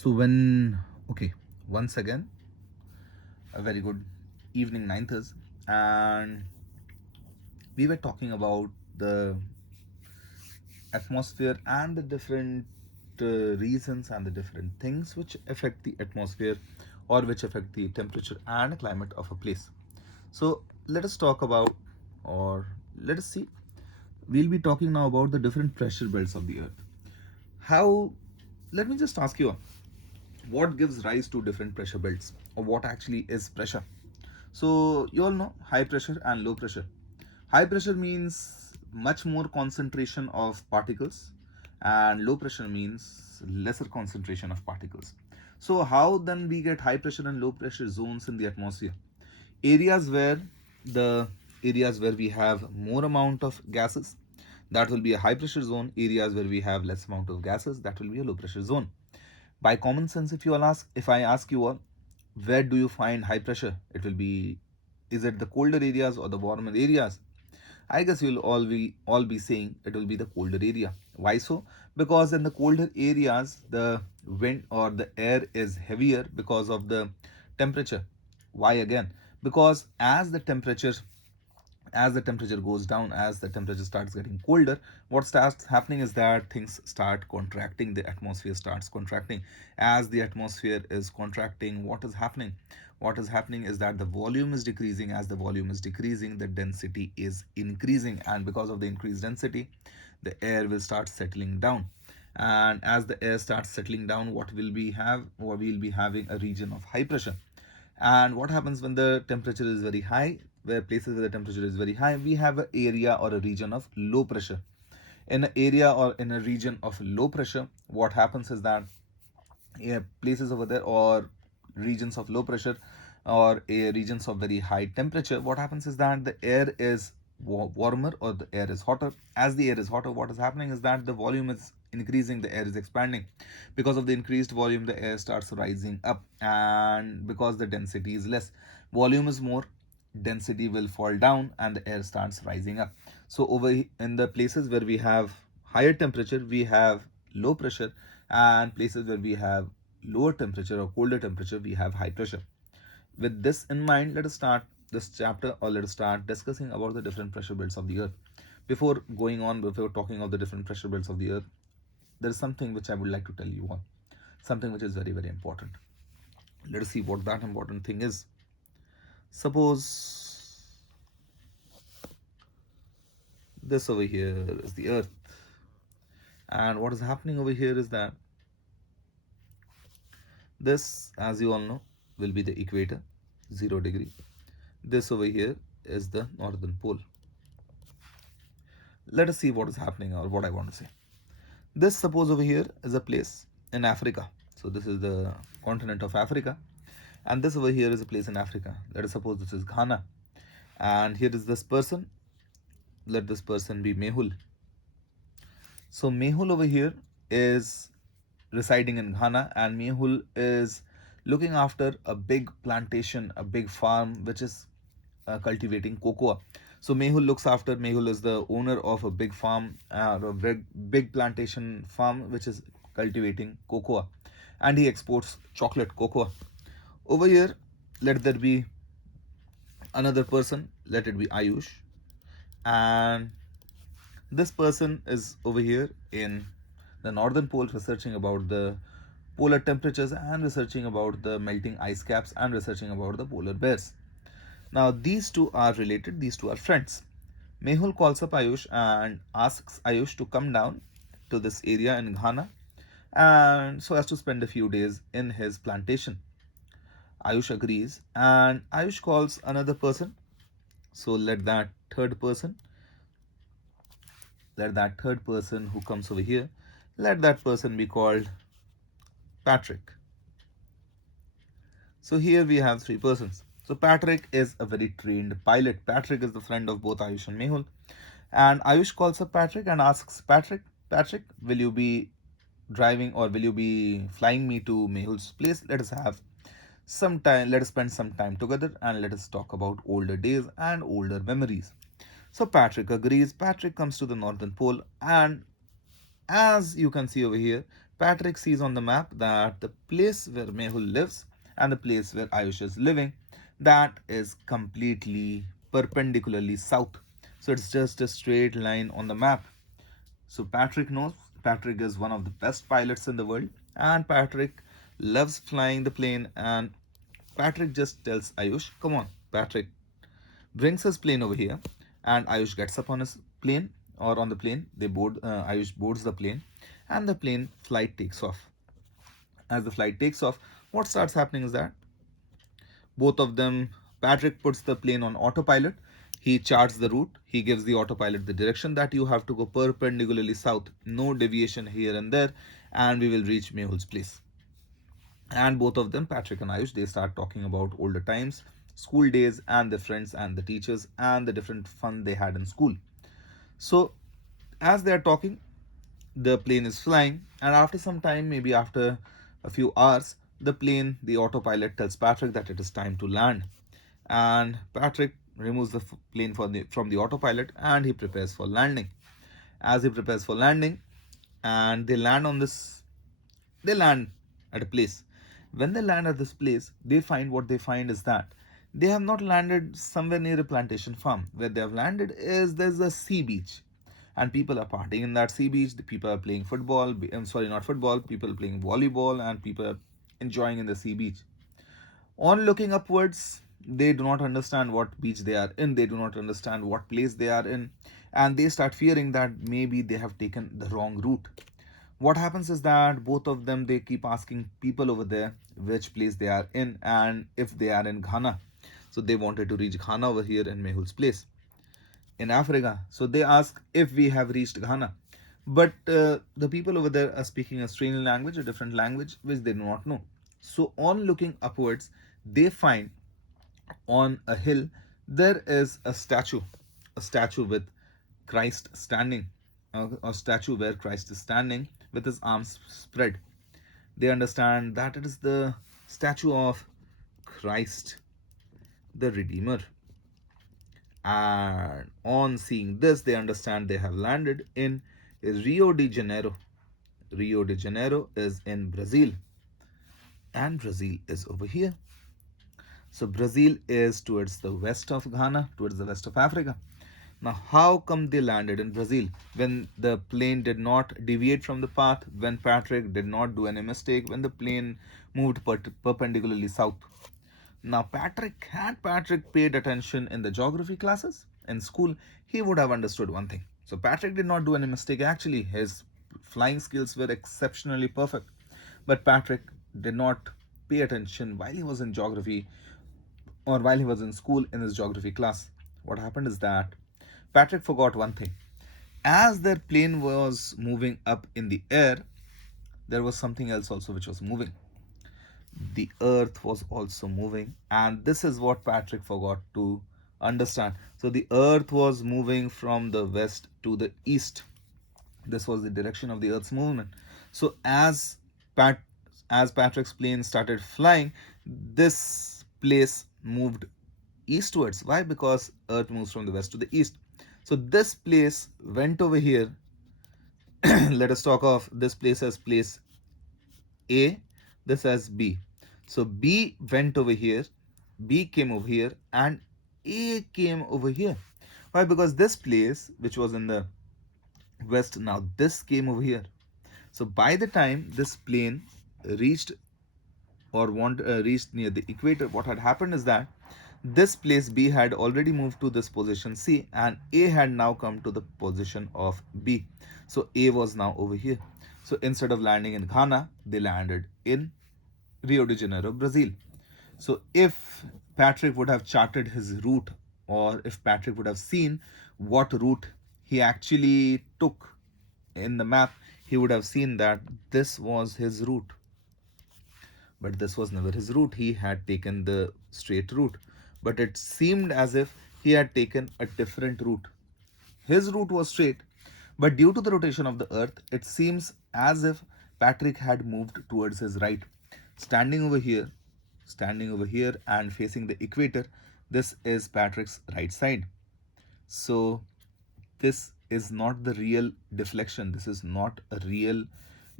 So when okay, once again, a very good evening, ninthers, and we were talking about the atmosphere and the different reasons and the different things which affect the atmosphere or which affect the temperature and climate of a place. So let us talk about, or let us see. We'll be talking now about the different pressure belts of the earth. How? Let me just ask you, what gives rise to different pressure belts, or what actually is pressure? So you all know high pressure and low pressure. High pressure means much more concentration of particles, and low pressure means lesser concentration of particles. So how then we get high pressure and low pressure zones in the atmosphere? Areas where the areas where we have more amount of gases, that will be a high pressure zone. Areas where we have less amount of gases, that will be a low pressure zone. By common sense, if I ask you all, where do you find high pressure, it will be, is it the colder areas or the warmer areas? I guess you'll all be saying it will be the colder area. Why so? Because in the colder areas the wind or the air is heavier because of the temperature. Why again? Because as the temperature goes down, as the temperature starts getting colder, what starts happening is that things start contracting, the atmosphere starts contracting. As the atmosphere is contracting, what is happening is that the volume is decreasing. As the volume is decreasing, the density is increasing, and because of the increased density, the air will start settling down. And as the air starts settling down, what will we have, or we'll be having a region of high pressure. And what happens when the temperature is very high? Where places where the temperature is very high, we have an area or a region of low pressure. In an area or in a region of low pressure, what happens is that, yeah, places over there or regions of low pressure or regions of very high temperature, what happens is that the air is warmer or the air is hotter. As the air is hotter, what is happening is that the volume is increasing, the air is expanding. Because of the increased volume, the air starts rising up, and because the density is less, volume is more, density will fall down and the air starts rising up. So in the places where we have higher temperature, we have low pressure, and places where we have lower temperature or colder temperature, we have high pressure. With this in mind, let us start this chapter, or let us start discussing about the different pressure belts of the earth. Before talking of the different pressure belts of the earth, there is something which I would like to tell you all, something which is very, very important. Let us see what that important thing is. Suppose this over here is the earth, and what is happening over here is that this, as you all know, will be the equator, 0 degree. This over here is the northern pole. Let us see what is happening, or what I want to say. This, suppose over here, is a place in Africa. So this is the continent of Africa, and this over here is a place in Africa. Let us suppose this is Ghana, and here is this person. Let this person be Mehul. So Mehul over here is residing in Ghana, and Mehul is looking after a big plantation, a big farm which is cultivating cocoa. So Mehul is the owner of a big farm, a big plantation farm which is cultivating cocoa, and he exports chocolate cocoa. Over here, let there be another person, let it be Ayush, and this person is over here in the northern pole, researching about the polar temperatures and researching about the melting ice caps and researching about the polar bears. Now these two are related, these two are friends. Mehul calls up Ayush and asks Ayush to come down to this area in Ghana, and so as to spend a few days in his plantation. Ayush agrees, and Ayush calls another person. So let that third person who comes over here, let that person be called Patrick. So here we have three persons. So Patrick is a very trained pilot. Patrick is the friend of both Ayush and Mehul. And Ayush calls up Patrick and asks Patrick, will you be driving, or will you be flying me to Mehul's place? Let us have some time, let us spend some time together, and let us talk about older days and older memories. So Patrick agrees. Patrick comes to the northern pole, and as you can see over here, Patrick sees on the map that the place where Mehul lives and the place where Ayush is living, that is completely perpendicularly south. So it's just a straight line on the map. So Patrick knows Patrick is one of the best pilots in the world, and Patrick loves flying the plane. And Patrick just tells Ayush, "Come on, Patrick." Brings his plane over here, and Ayush gets up on his plane or on the plane. They board. Ayush boards the plane, and the plane flight takes off. As the flight takes off, what starts happening is that both of them, Patrick puts the plane on autopilot. He charts the route. He gives the autopilot the direction that you have to go perpendicularly south, no deviation here and there, and we will reach Mehul's place. And both of them, Patrick and Ayush, they start talking about older times, school days, and the friends and the teachers and the different fun they had in school. So as they are talking, the plane is flying, and after some time, maybe after a few hours, the autopilot tells Patrick that it is time to land. And Patrick removes the plane from the autopilot, and he prepares for landing. As he prepares for landing, and they land at a place. When they land at this place, they find what they find is that they have not landed somewhere near a plantation farm. Where they have landed is there's a sea beach, and people are partying in that sea beach. The people are playing football. I'm sorry, not football. People are playing volleyball, and people are enjoying in the sea beach. On looking upwards, they do not understand what beach they are in, they do not understand what place they are in, and they start fearing that maybe they have taken the wrong route. What happens is that both of them, they keep asking people over there which place they are in and if they are in Ghana. So they wanted to reach Ghana over here in Mehul's place in Africa. So they ask if we have reached Ghana. But the people over there are speaking a strange language, a different language, which they do not know. So on looking upwards, they find on a hill there is a statue with Christ standing, a statue where Christ is standing with his arms spread. They understand that it is the statue of Christ, the Redeemer. And on seeing this, they understand they have landed in Rio de Janeiro. Rio de Janeiro is in Brazil, and Brazil is over here. So Brazil is towards the west of Ghana, towards the west of Africa. Now, how come they landed in Brazil when the plane did not deviate from the path, when Patrick did not do any mistake, when the plane moved perpendicularly south? Now, had Patrick paid attention in the geography classes in school, he would have understood one thing. So, Patrick did not do any mistake. Actually, his flying skills were exceptionally perfect. But Patrick did not pay attention while he was in geography or while he was in school in his geography class. What happened is that Patrick forgot one thing. As their plane was moving up in the air, there was something else also which was moving. The earth was also moving, and this is what Patrick forgot to understand. So the earth was moving from the west to the east. This was the direction of the earth's movement. So Pat as Patrick's plane started flying, this place moved eastwards. Why? Because earth moves from the west to the east. So this place went over here. Let us talk of this place as place A, this as B. So B went over here, B came over here, and A came over here. Why? Because this place, which was in the west, now this came over here. So by the time this plane reached reached near the equator, what had happened is that this place B had already moved to this position C, and A had now come to the position of B. So A was now over here. So instead of landing in Ghana, they landed in Rio de Janeiro, Brazil. So if Patrick would have charted his route, or if Patrick would have seen what route he actually took in the map, he would have seen that this was his route. But this was never his route. He had taken the straight route. But it seemed as if he had taken a different route. His route was straight, but due to the rotation of the earth, it seems as if Patrick had moved towards his right. Standing over here, and facing the equator, this is Patrick's right side. So this is not the real deflection. This is not a real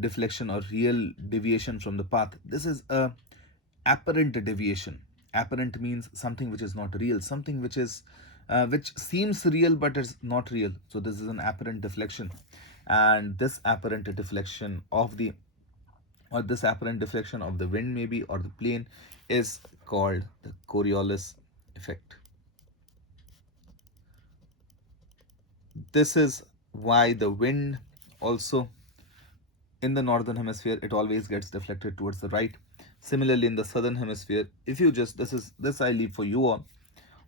deflection or real deviation from the path. This is a apparent deviation. Apparent means something which is not real, something which seems real but is not real. So this is an apparent deflection, and this apparent deflection of the or this apparent deflection of the wind maybe or the plane is called the Coriolis effect. This is why the wind also in the northern hemisphere it always gets deflected towards the right. Similarly in the southern hemisphere, if you just this I leave for you all,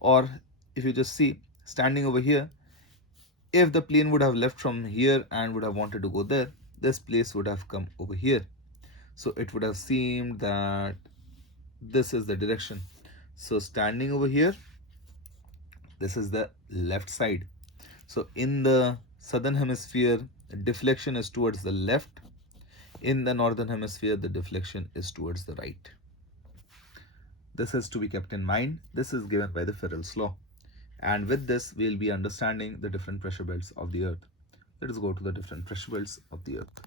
or if you just see standing over here, if the plane would have left from here and would have wanted to go there, this place would have come over here. So it would have seemed that this is the direction. So standing over here, this is the left side. So in the southern hemisphere, deflection is towards the left. In the northern hemisphere, the deflection is towards the right. This is to be kept in mind. This is given by the Ferrell's law. And with this, we'll be understanding the different pressure belts of the earth. Let us go to the different pressure belts of the earth.